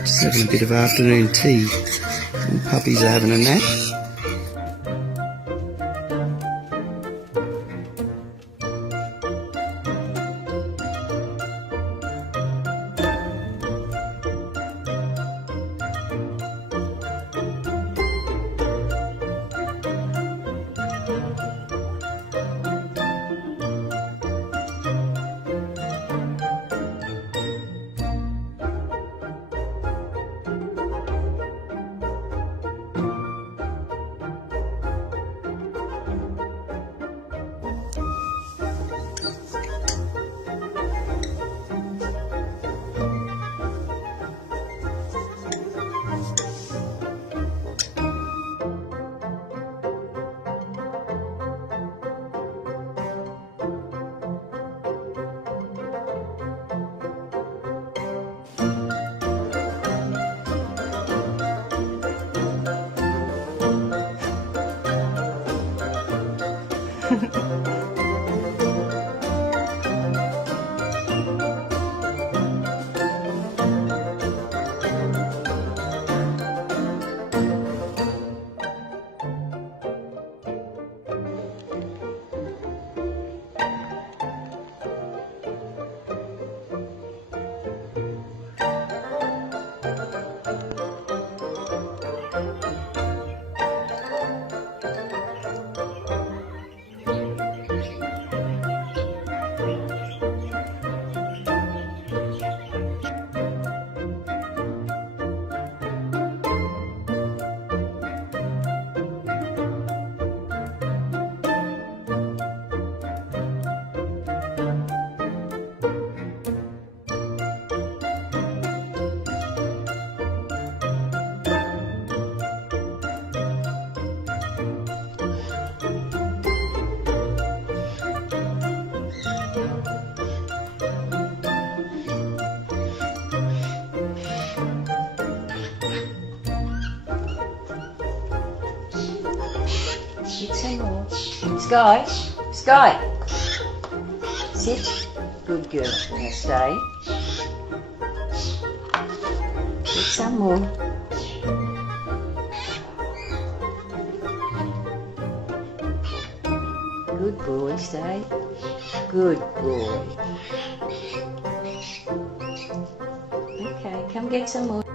Just having a bit of afternoon tea. And puppies are having a nap. Get some more. Sky, Sky, sit. Good girl. Now stay. Get some more. Good boy, stay. Good boy. Okay, come get some more.